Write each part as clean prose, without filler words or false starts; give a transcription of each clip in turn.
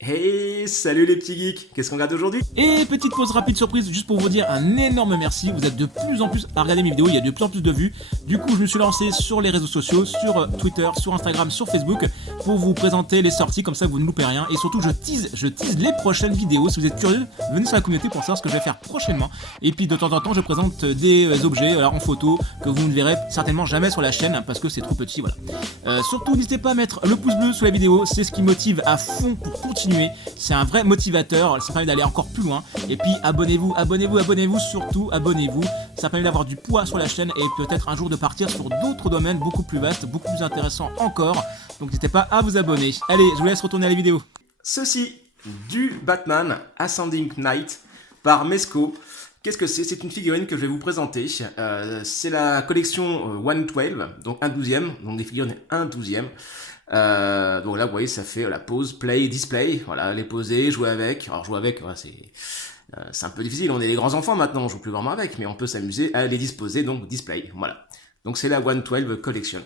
Hey, salut les petits geeks, qu'est-ce qu'on regarde aujourd'hui? Et petite pause rapide surprise, juste pour vous dire un énorme merci. Vous êtes de plus en plus à regarder mes vidéos, il y a de plus en plus de vues. Du coup, je me suis lancé sur les réseaux sociaux, sur Twitter, sur Instagram, sur Facebook, pour vous présenter les sorties, comme ça vous ne loupez rien. Et surtout, je tease les prochaines vidéos. Si vous êtes curieux, venez sur la communauté pour savoir ce que je vais faire prochainement. Et puis de temps en temps, je présente des objets en photo que vous ne verrez certainement jamais sur la chaîne parce que c'est trop petit. Voilà. Surtout, n'hésitez pas à mettre le pouce bleu sous la vidéo, c'est ce qui motive à fond pour continuer. C'est un vrai motivateur, ça permet d'aller encore plus loin. Et puis abonnez-vous, surtout abonnez-vous. Ça permet d'avoir du poids sur la chaîne et peut-être un jour de partir sur d'autres domaines beaucoup plus vastes, beaucoup plus intéressants encore. Donc n'hésitez pas à vous abonner. Allez, je vous laisse retourner à la vidéo. Ceci, du Batman Ascending Knight par Mezco. Qu'est-ce que c'est? C'est une figurine que je vais vous présenter. C'est la collection 112, donc un douzième, donc des figurines 1/12. Donc là, vous voyez, ça fait la pose, play, display. Voilà, les poser, jouer avec. Alors, jouer avec, voilà, c'est un peu difficile. On est des grands enfants maintenant, on joue plus vraiment avec, mais on peut s'amuser à les disposer, donc display. Voilà. Donc, c'est la 112 Collection.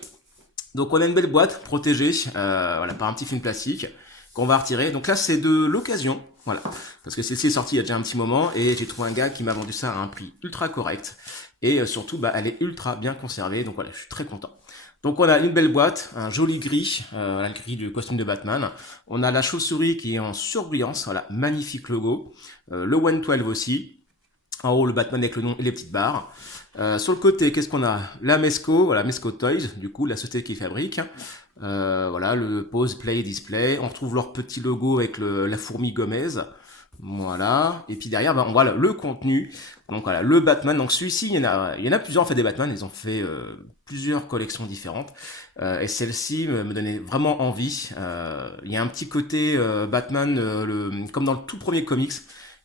Donc, on a une belle boîte protégée voilà, par un petit film plastique qu'on va retirer. Donc là, c'est de l'occasion. Voilà. Parce que celle-ci est sortie il y a déjà un petit moment et j'ai trouvé un gars qui m'a vendu ça à un prix ultra correct. Et surtout, bah, elle est ultra bien conservée. Donc voilà, je suis très content. Donc on a une belle boîte, un joli gris, la gris du costume de Batman. On a la chauve-souris qui est en surbrillance, voilà, magnifique logo. Le 112 aussi. En haut, le Batman avec le nom et les petites barres. Sur le côté, qu'est-ce qu'on a? La Mezco, voilà, Mezco Toys, du coup, la société qui fabrique. Voilà, le pose, play, display. On retrouve leur petit logo avec la fourmi Gomez. Voilà. Et puis derrière, ben, voilà le contenu. Donc voilà, le Batman. Donc celui-ci, il y en a plusieurs en fait des Batman. Ils ont fait plusieurs collections différentes. Et celle-ci me donnait vraiment envie. Il y a un petit côté Batman, comme dans le tout premier comics,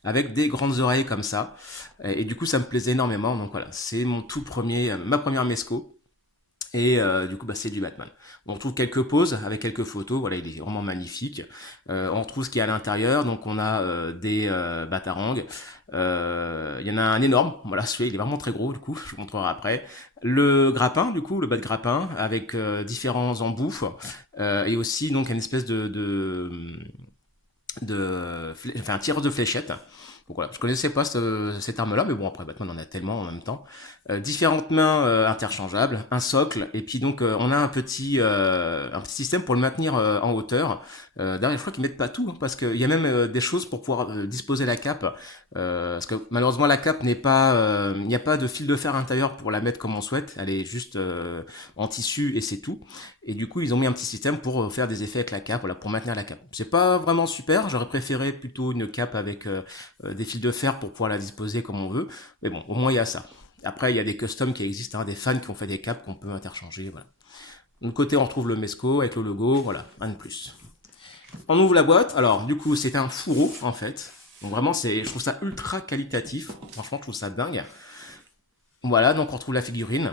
avec des grandes oreilles comme ça. Et du coup, ça me plaisait énormément. Donc voilà, c'est mon tout premier, ma première Mezco. Et du coup, bah, c'est du Batman. On retrouve quelques poses avec quelques photos. Voilà, il est vraiment magnifique. On retrouve ce qu'il y a à l'intérieur. Donc, on a des batarangs. Il y en a un énorme. Voilà, celui-là, il est vraiment très gros. Du coup, je vous montrerai après. Le grappin, du coup, le bat de grappin avec différents embouts et aussi donc une espèce enfin, un tireur de fléchettes. Donc voilà, je connaissais pas cette arme-là, mais bon, après Batman en a tellement en même temps. Différentes mains interchangeables, un socle, et puis donc on a un petit système pour le maintenir en hauteur. D'ailleurs, je crois qu'ils mettent pas tout, hein, parce qu'il y a même des choses pour pouvoir disposer la cape. Parce que malheureusement, la cape n'est pas, il n'y a pas de fil de fer à l'intérieur pour la mettre comme on souhaite. Elle est juste en tissu et c'est tout. Et du coup, ils ont mis un petit système pour faire des effets avec la cape, voilà, pour maintenir la cape. C'est pas vraiment super. J'aurais préféré plutôt une cape avec des fils de fer pour pouvoir la disposer comme on veut. Mais bon, au moins il y a ça. Après, il y a des customs qui existent, hein, des fans qui ont fait des capes qu'on peut interchanger. Voilà. De côté, on retrouve le Mezco avec le logo, voilà, un de plus. On ouvre la boîte. Alors, du coup, c'est un fourreau en fait. Donc vraiment, je trouve ça ultra qualitatif. Franchement, je trouve ça dingue. Voilà, donc on retrouve la figurine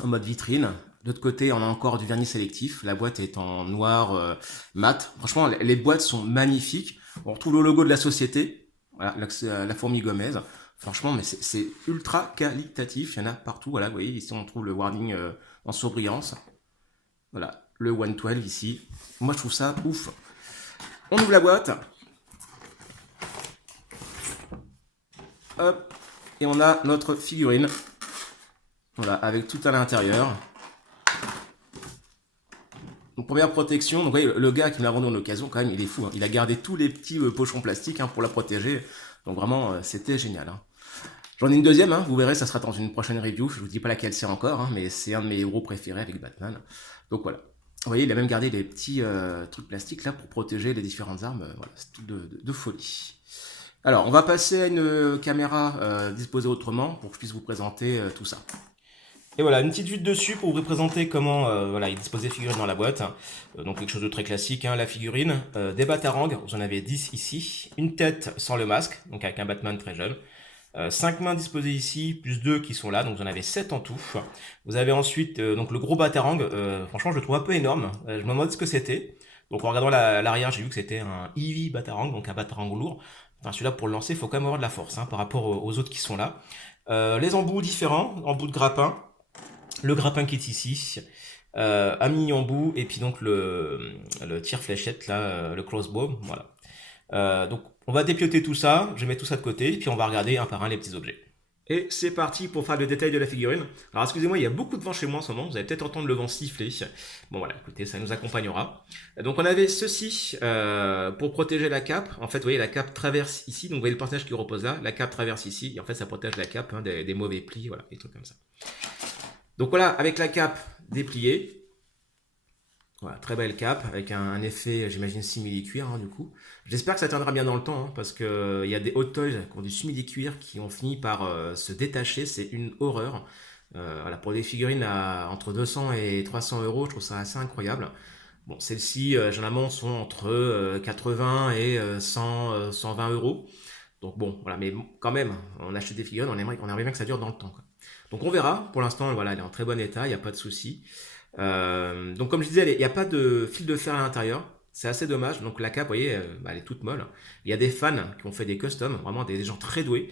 en mode vitrine. De l'autre côté, on a encore du vernis sélectif. La boîte est en noir mat. Franchement, les boîtes sont magnifiques. On retrouve le logo de la société. Voilà, la fourmi Gomez. Franchement, mais c'est ultra qualitatif. Il y en a partout. Voilà, vous voyez, ici on trouve le warning en surbrillance. Voilà, le 112 ici. Moi, je trouve ça ouf. On ouvre la boîte. Hop. Et on a notre figurine. Voilà, avec tout à l'intérieur. Donc première protection, donc vous voyez, le gars qui me l'a vendu en occasion, quand même, il est fou. Hein. Il a gardé tous les petits pochons plastiques hein, pour la protéger. Donc vraiment, c'était génial. Hein. J'en ai une deuxième, hein, vous verrez, ça sera dans une prochaine review. Je vous dis pas laquelle c'est encore, hein, mais c'est un de mes héros préférés avec Batman. Donc voilà. Vous voyez, il a même gardé les petits trucs plastiques là pour protéger les différentes armes. Voilà, c'est tout de folie. Alors, on va passer à une caméra disposée autrement pour que je puisse vous présenter tout ça. Et voilà, une petite vue de dessus pour vous représenter comment voilà, il disposait des figurines dans la boîte. Donc quelque chose de très classique, hein, la figurine. Des batarangs, vous en avez 10 ici. Une tête sans le masque, donc avec un Batman très jeune. 5 mains disposées ici, plus 2 qui sont là, donc vous en avez 7 en tout. Vous avez ensuite donc le gros batarang, franchement je le trouve un peu énorme. Je me demande ce que c'était. Donc en regardant l'arrière, j'ai vu que c'était un Eevee batarang, donc un batarang lourd. Enfin celui-là pour le lancer, il faut quand même avoir de la force hein, par rapport aux autres qui sont là. Les embouts différents, embouts de grappin. Le grappin qui est ici, un mini embout, et puis donc le tire-fléchette, là, le crossbow, voilà. Donc on va dépioter tout ça, je mets tout ça de côté, puis on va regarder un par un les petits objets. Et c'est parti pour faire le détail de la figurine. Alors excusez-moi, il y a beaucoup de vent chez moi en ce moment, vous allez peut-être entendre le vent siffler. Bon voilà, écoutez, ça nous accompagnera. Donc on avait ceci pour protéger la cape. En fait, vous voyez, la cape traverse ici, donc vous voyez le personnage qui repose là, la cape traverse ici, et en fait ça protège la cape des mauvais plis, voilà, des trucs comme ça. Donc voilà, avec la cape dépliée, voilà, très belle cape, avec un effet, j'imagine, simili-cuir, du coup. J'espère que ça tiendra bien dans le temps, parce qu'il y a des Hot Toys qui ont du simili-cuir qui ont fini par se détacher, c'est une horreur. Voilà, pour des figurines à entre 200 et 300 euros, je trouve ça assez incroyable. Bon, celles-ci, généralement, sont entre 80 et 100, 120 euros. Donc bon, voilà, mais quand même, on achète des figurines, on aimerait bien que ça dure dans le temps, quoi. Donc on verra, pour l'instant, voilà, elle est en très bon état, il n'y a pas de souci. Donc comme je disais, il n'y a pas de fil de fer à l'intérieur. C'est assez dommage. Donc la cape, vous voyez, elle est toute molle. Il y a des fans qui ont fait des customs, vraiment des gens très doués,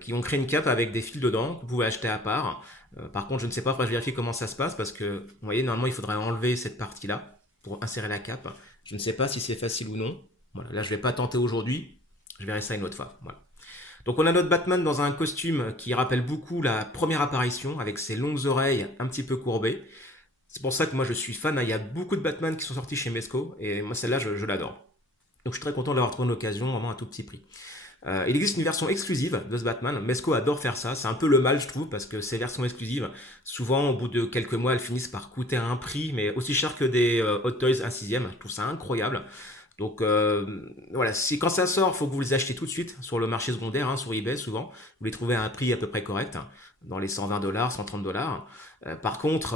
qui ont créé une cape avec des fils dedans, que vous pouvez acheter à part. Par contre, je ne sais pas, faudrait que je vérifie comment ça se passe, parce que, vous voyez, normalement, il faudrait enlever cette partie-là pour insérer la cape. Je ne sais pas si c'est facile ou non. Voilà, là, je ne vais pas tenter aujourd'hui. Je verrai ça une autre fois. Voilà. Donc on a notre Batman dans un costume qui rappelle beaucoup la première apparition, avec ses longues oreilles un petit peu courbées. C'est pour ça que moi je suis fan, hein. Il y a beaucoup de Batman qui sont sortis chez Mezco, et moi celle-là je l'adore. Donc je suis très content d'avoir trouvé une occasion, vraiment à tout petit prix. Il existe une version exclusive de ce Batman. Mezco adore faire ça. C'est un peu le mal, je trouve, parce que ces versions exclusives, souvent, au bout de quelques mois, elles finissent par coûter un prix, mais aussi cher que des Hot Toys 1/6. Je trouve ça incroyable. Donc voilà, si quand ça sort, il faut que vous les achetiez tout de suite sur le marché secondaire, hein, sur eBay souvent. Vous les trouvez à un prix à peu près correct, hein, dans les 120 dollars, 130 dollars. Par contre,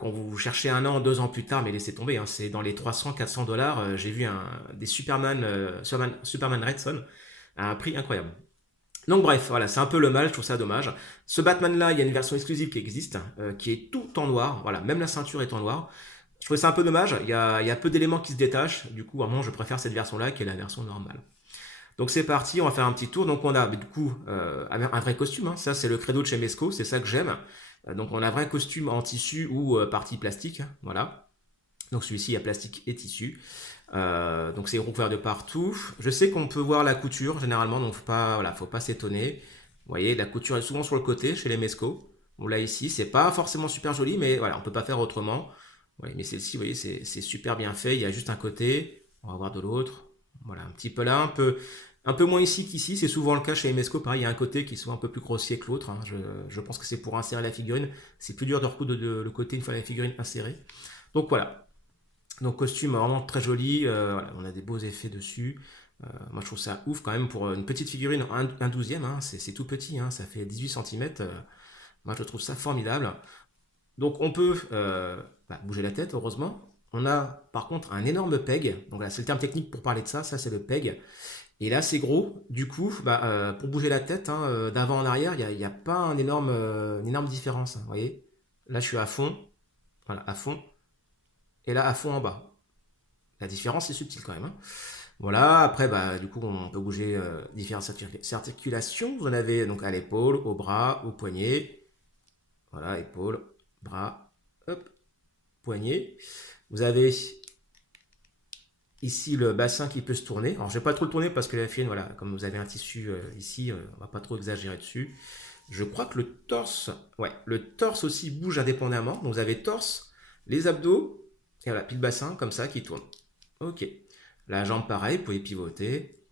quand vous cherchez 1 an, 2 ans plus tard, mais laissez tomber, hein, c'est dans les 300, 400 dollars. J'ai vu des Superman Red Son à un prix incroyable. Donc bref, voilà, c'est un peu le mal, je trouve ça dommage. Ce Batman-là, il y a une version exclusive qui existe, qui est tout en noir. Voilà, même la ceinture est en noir. Je trouvais ça un peu dommage. Il y a peu d'éléments qui se détachent. Du coup, vraiment, je préfère cette version-là qui est la version normale. Donc c'est parti, on va faire un petit tour. Donc on a du coup un vrai costume, hein. Ça c'est le credo de chez Mezco, c'est ça que j'aime. Donc on a un vrai costume en tissu ou partie plastique, hein, voilà. Donc celui-ci il y a plastique et tissu. Donc c'est recouvert de partout. Je sais qu'on peut voir la couture généralement, donc faut pas s'étonner. Vous voyez, la couture est souvent sur le côté chez les Mezco. Bon là ici, c'est pas forcément super joli, mais voilà, on peut pas faire autrement. Ouais, mais celle-ci, vous voyez, c'est super bien fait. Il y a juste un côté, on va voir de l'autre. Voilà, un petit peu là, un peu moins ici qu'ici. C'est souvent le cas chez Mezco. Pareil, il y a un côté qui soit un peu plus grossier que l'autre, hein. Je pense que c'est pour insérer la figurine. C'est plus dur de recoudre le côté une fois la figurine insérée. Donc voilà. Donc costume vraiment très joli. Voilà, on a des beaux effets dessus. Moi je trouve ça ouf quand même pour une petite figurine, un 12e, hein. C'est tout petit, hein. Ça fait 18 cm. Moi je trouve ça formidable. Donc on peut bouger la tête, heureusement. On a par contre un énorme peg. Donc là, c'est le terme technique pour parler de ça. Ça, c'est le peg. Et là, c'est gros. Du coup, pour bouger la tête, hein, d'avant en arrière, il n'y a pas une énorme différence, hein, vous voyez. Là, je suis à fond. Voilà, à fond. Et là, à fond en bas. La différence est subtile quand même, hein. Voilà, après, du coup, on peut bouger différentes articulations. Vous en avez donc à l'épaule, au bras, au poignet. Voilà, épaule, bras, hop, poignet. Vous avez ici le bassin qui peut se tourner. Alors je vais pas trop le tourner parce que la fine, voilà, comme vous avez un tissu ici, on va pas trop exagérer dessus. Je crois que le torse aussi bouge indépendamment. Donc vous avez torse, les abdos, et voilà, puis le bassin comme ça qui tourne. Ok. La jambe pareil, vous pouvez pivoter.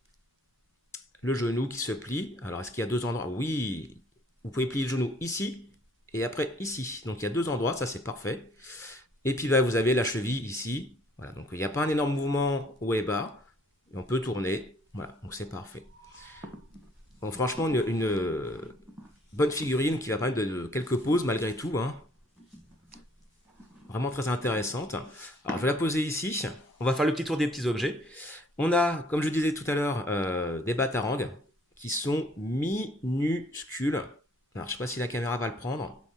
Le genou qui se plie. Alors est-ce qu'il y a deux endroits? Oui. Vous pouvez plier le genou ici et après ici. Donc il y a deux endroits, ça c'est parfait. Et puis là, vous avez la cheville ici. Voilà, donc il n'y a pas un énorme mouvement haut et bas. Et on peut tourner. Voilà, donc c'est parfait. Donc franchement, une bonne figurine qui va permettre de quelques poses malgré tout, hein. Vraiment très intéressante. Alors je vais la poser ici. On va faire le petit tour des petits objets. On a, comme je disais tout à l'heure, des batarangs qui sont minuscules. Alors je ne sais pas si la caméra va le prendre.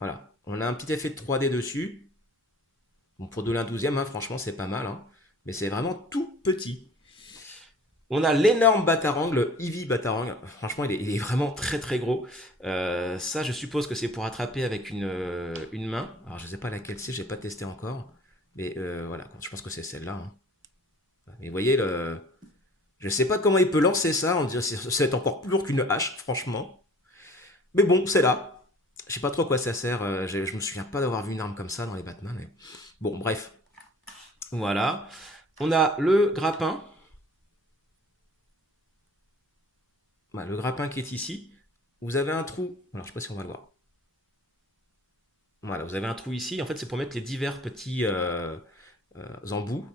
Voilà, on a un petit effet de 3D dessus. Bon, pour de l'1/12e, hein, franchement, c'est pas mal, hein. Mais c'est vraiment tout petit. On a l'énorme Batarang, le Eevee Batarang. Franchement, il est vraiment très très gros. Ça, je suppose que c'est pour attraper avec une main. Alors, je sais pas laquelle c'est, j'ai pas testé encore. Mais voilà, je pense que c'est celle-là, hein. Mais vous voyez, je sais pas comment il peut lancer ça, on dirait que c'est encore plus lourd qu'une hache, franchement. Mais bon, c'est là. Je sais pas trop à quoi ça sert, je me souviens pas d'avoir vu une arme comme ça dans les Batman. Mais... Bon, bref. Voilà. On a le grappin. Voilà, le grappin qui est ici. Vous avez un trou. Alors, je sais pas si on va le voir. Voilà, vous avez un trou ici. En fait, c'est pour mettre les divers petits embouts.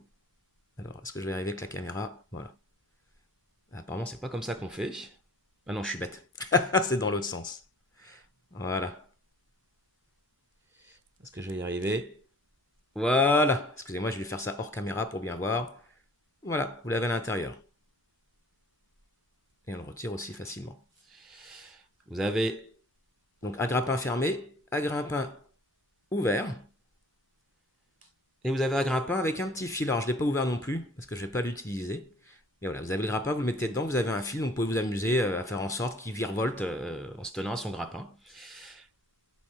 Alors, est-ce que je vais arriver avec la caméra? Voilà. Apparemment, c'est pas comme ça qu'on fait. Ah non, je suis bête. C'est dans l'autre sens. Voilà. Est-ce que je vais y arriver? Voilà. Excusez-moi, je vais faire ça hors caméra pour bien voir. Voilà, vous l'avez à l'intérieur. Et on le retire aussi facilement. Vous avez donc un grappin fermé, un grappin ouvert. Et vous avez un grappin avec un petit fil. Alors je ne l'ai pas ouvert non plus, parce que je ne vais pas l'utiliser. Et voilà, vous avez le grappin, vous le mettez dedans, vous avez un fil, donc vous pouvez vous amuser à faire en sorte qu'il virevolte en se tenant à son grappin.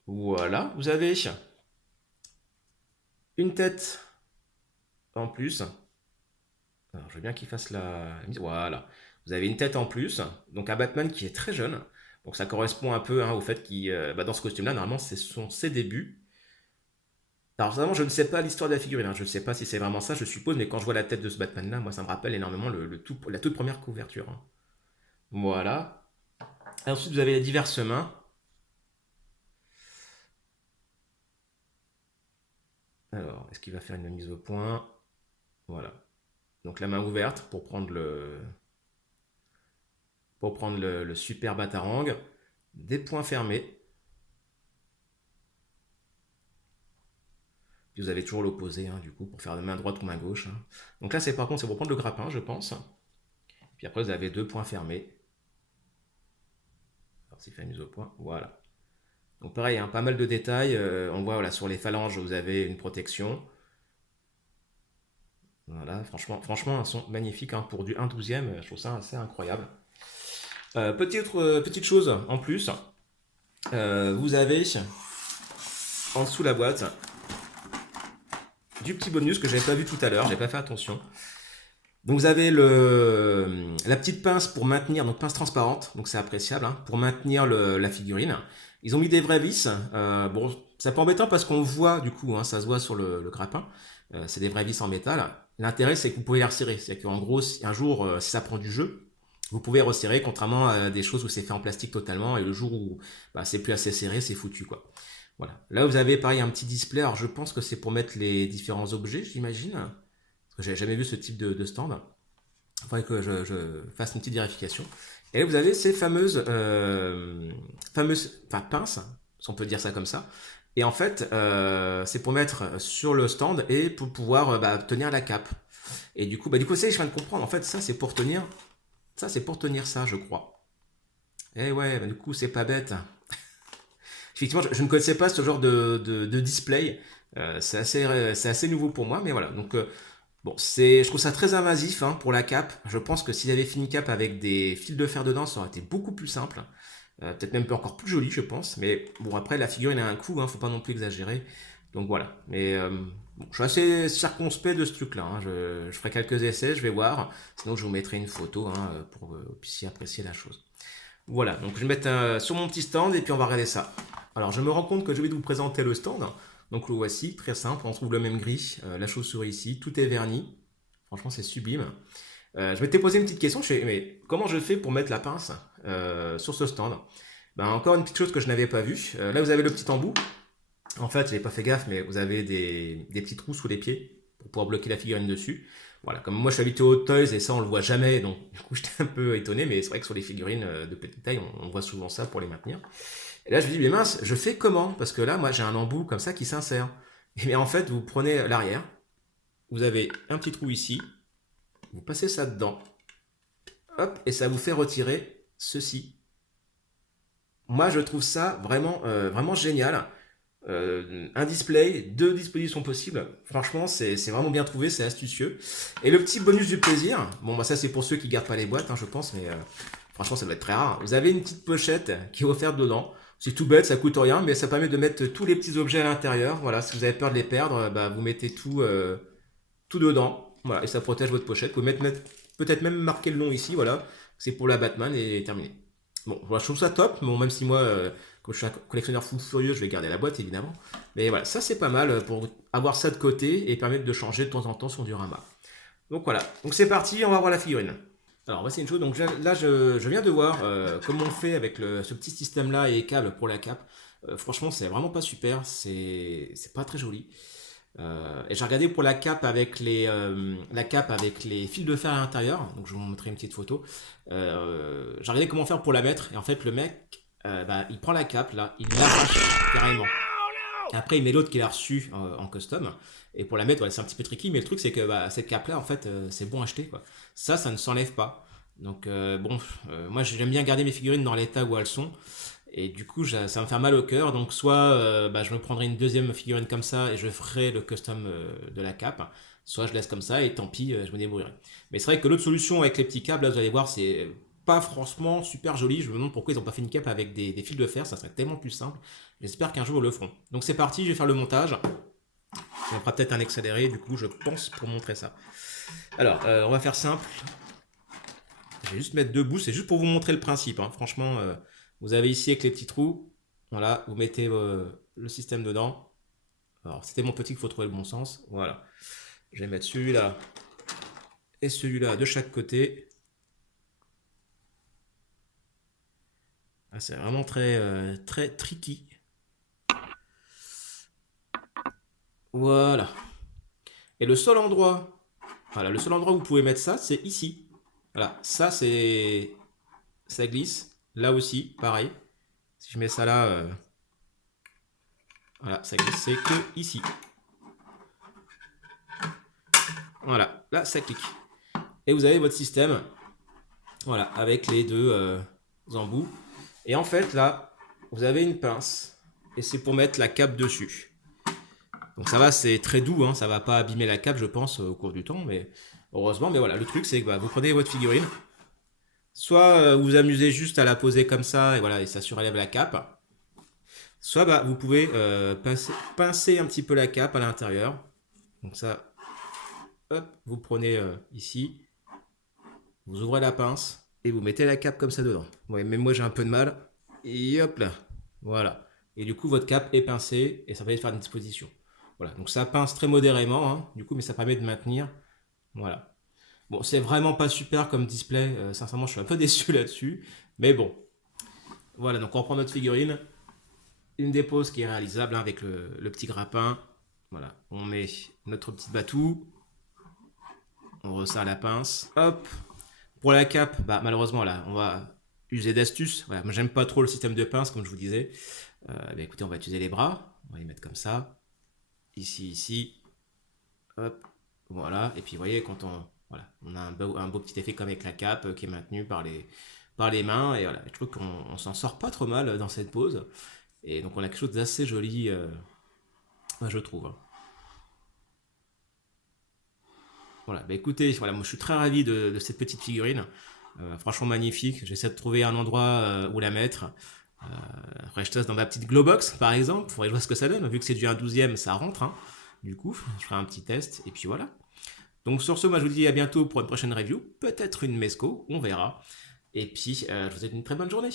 Voilà, vous avez une tête en plus. Alors je veux bien qu'il fasse la mise. Voilà, vous avez une tête en plus, donc un Batman qui est très jeune. Donc ça correspond un peu au fait qu'il, dans ce costume-là, normalement, ce sont ses débuts. Alors vraiment, je ne sais pas l'histoire de la figurine, je ne sais pas si c'est vraiment ça, je suppose, mais quand je vois la tête de ce Batman-là, moi ça me rappelle énormément la toute première couverture. Voilà. Et ensuite, vous avez les diverses mains. Alors, est-ce qu'il va faire une mise au point? Voilà. Donc la main ouverte pour prendre le super Batarang. Des poings fermés. Puis vous avez toujours l'opposé, du coup, pour faire de main droite ou main gauche. Donc là, par contre, c'est pour prendre le grappin, je pense. Puis après, vous avez deux poings fermés. Alors, c'est fait la mise au point. Voilà. Donc pareil, pas mal de détails. On voit voilà, sur les phalanges, vous avez une protection. Voilà, franchement, un son magnifique pour du 1/12e. Je trouve ça assez incroyable. Petite chose en plus. Vous avez en dessous de la boîte du petit bonus que j'avais pas vu tout à l'heure, j'ai pas fait attention. Donc vous avez la petite pince pour maintenir, donc pince transparente, donc c'est appréciable, pour maintenir la figurine. Ils ont mis des vraies vis, bon c'est un peu embêtant parce qu'on voit du coup, ça se voit sur le grappin, c'est des vraies vis en métal. L'intérêt c'est que vous pouvez les resserrer, c'est-à-dire qu'en gros, un jour, si ça prend du jeu, vous pouvez resserrer, contrairement à des choses où c'est fait en plastique totalement, et le jour où c'est plus assez serré, c'est foutu quoi. Voilà. Là, vous avez pareil un petit display. Alors, je pense que c'est pour mettre les différents objets, j'imagine. Parce que j'avais jamais vu ce type de stand. Il faudrait que je fasse une petite vérification. Et là, vous avez ces fameuses pinces, si on peut dire ça comme ça. Et en fait, c'est pour mettre sur le stand et pour pouvoir tenir la cape. Et du coup, ça, je viens de comprendre. En fait, ça, c'est pour tenir ça, je crois. Et ouais, du coup, c'est pas bête. Effectivement, je ne connaissais pas ce genre de display. C'est assez nouveau pour moi, mais voilà. Donc, bon, je trouve ça très invasif pour la cape. Je pense que s'il avait fait une cape avec des fils de fer dedans, ça aurait été beaucoup plus simple. Peut-être même encore plus joli, je pense. Mais bon, après, la figurine a un coût, faut pas non plus exagérer. Donc voilà. Mais bon, je suis assez circonspect de ce truc-là. Je ferai quelques essais, je vais voir. Sinon, je vous mettrai une photo pour que vous puissiez apprécier la chose. Voilà, donc je vais mettre sur mon petit stand et puis on va regarder ça. Alors je me rends compte que je vais vous présenter le stand. Donc le voici, très simple, on trouve le même gris, la chauve-souris ici, tout est verni. Franchement c'est sublime. Je m'étais posé une petite question, mais comment je fais pour mettre la pince sur ce stand? Encore une petite chose que je n'avais pas vue. Là vous avez le petit embout. En fait, j'avais pas fait gaffe, mais vous avez des petits trous sous les pieds pour pouvoir bloquer la figurine dessus. Voilà, comme moi je suis habitué aux Toys et ça on le voit jamais, donc du coup j'étais un peu étonné, mais c'est vrai que sur les figurines de petite taille, on voit souvent ça pour les maintenir. Et là je me dis, mais mince, je fais comment? Parce que là, moi j'ai un embout comme ça qui s'insère. Et bien en fait, vous prenez l'arrière, vous avez un petit trou ici, vous passez ça dedans, hop, et ça vous fait retirer ceci. Moi je trouve ça vraiment, vraiment génial. Un display, deux dispositions possibles. Franchement, c'est vraiment bien trouvé, c'est astucieux. Et le petit bonus du plaisir, bon, ça c'est pour ceux qui gardent pas les boîtes, je pense, mais franchement, ça doit être très rare. Vous avez une petite pochette qui est offerte dedans. C'est tout bête, ça coûte rien, mais ça permet de mettre tous les petits objets à l'intérieur. Voilà, si vous avez peur de les perdre, vous mettez tout dedans. Voilà, et ça protège votre pochette. Vous pouvez peut-être même marquer le nom ici, voilà. C'est pour la Batman et terminé. Bon, voilà, je trouve ça top. Bon, même si moi, comme je suis un collectionneur fou furieux, je vais garder la boîte évidemment. Mais voilà, ça c'est pas mal pour avoir ça de côté et permettre de changer de temps en temps son diorama. Donc voilà, donc c'est parti, on va voir la figurine. Alors voici une chose, donc là je viens de voir comment on fait avec ce petit système là et les câbles pour la cape. Franchement c'est vraiment pas super, c'est pas très joli. Et j'ai regardé pour la cape avec les fils de fer à l'intérieur, donc je vais vous montrer une petite photo. J'ai regardé comment faire pour la mettre, et en fait le mec, il prend la cape là, il l'arrache carrément. Et après il met l'autre qu'il a reçu en custom, et pour la mettre, voilà, c'est un petit peu tricky, mais le truc c'est que cette cape là en fait c'est bon à acheter quoi. Ça ne s'enlève pas. Donc moi j'aime bien garder mes figurines dans l'état où elles sont. Et du coup, ça va me faire mal au cœur. Donc, soit je me prendrai une deuxième figurine comme ça et je ferai le custom de la cape. Soit je laisse comme ça et tant pis, je me débrouillerai. Mais c'est vrai que l'autre solution avec les petits câbles, là, vous allez voir, c'est pas franchement super joli. Je me demande pourquoi ils n'ont pas fait une cape avec des fils de fer. Ça serait tellement plus simple. J'espère qu'un jour ils le feront. Donc, c'est parti, je vais faire le montage. On fera peut-être un accéléré, du coup, je pense, pour montrer ça. Alors, on va faire simple. Je vais juste mettre deux bouts. C'est juste pour vous montrer le principe. Hein. Franchement. Vous avez ici avec les petits trous, voilà, vous mettez le système dedans. Alors c'était mon petit qu'il faut trouver le bon sens, voilà. Je vais mettre celui-là et celui-là de chaque côté. Ah, c'est vraiment très tricky. Voilà. Et le seul endroit, voilà, le seul endroit où vous pouvez mettre ça, c'est ici. Voilà, ça glisse. Là aussi, pareil. Si je mets ça là, voilà, ça glisse, c'est que ici. Voilà, là, ça clique. Et vous avez votre système, voilà, avec les deux embouts. Et en fait, là, vous avez une pince, et c'est pour mettre la cape dessus. Donc ça va, c'est très doux, hein, ça va pas abîmer la cape, je pense, au cours du temps, mais heureusement. Mais voilà, le truc, c'est que vous prenez votre figurine. Soit vous vous amusez juste à la poser comme ça, et voilà, et ça surélève la cape. Soit vous pouvez pincer un petit peu la cape à l'intérieur. Donc ça, hop, vous prenez ici, vous ouvrez la pince, et vous mettez la cape comme ça dedans. Ouais, même moi j'ai un peu de mal. Et hop là, voilà. Et du coup, votre cape est pincée, et ça permet de faire une disposition. Voilà, donc ça pince très modérément, hein, du coup, mais ça permet de maintenir. Voilà. Bon, c'est vraiment pas super comme display, sincèrement je suis un peu déçu là-dessus, mais bon. Voilà, donc on reprend notre figurine, une dépose qui est réalisable hein, avec le petit grappin. Voilà, on met notre petit batou, on resserre la pince, hop. Pour la cape, malheureusement là, on va user d'astuces. Voilà, moi j'aime pas trop le système de pince comme je vous disais. Écoutez, on va utiliser les bras, on va les mettre comme ça, ici, hop, voilà, et puis vous voyez quand on a un beau petit effet comme avec la cape qui est maintenu par les mains. Et voilà, je trouve qu'on s'en sort pas trop mal dans cette pose. Et donc on a quelque chose d'assez joli, je trouve. Voilà, écoutez, voilà, moi je suis très ravi de cette petite figurine. Franchement magnifique. J'essaie de trouver un endroit où la mettre. Après je teste dans ma petite Glowbox par exemple. Faudrait voir ce que ça donne. Vu que c'est du 1/12, ça rentre. Hein. Du coup, je ferai un petit test. Et puis voilà. Donc sur ce, moi je vous dis à bientôt pour une prochaine review, peut-être une Mesco, on verra. Et puis je vous souhaite une très bonne journée.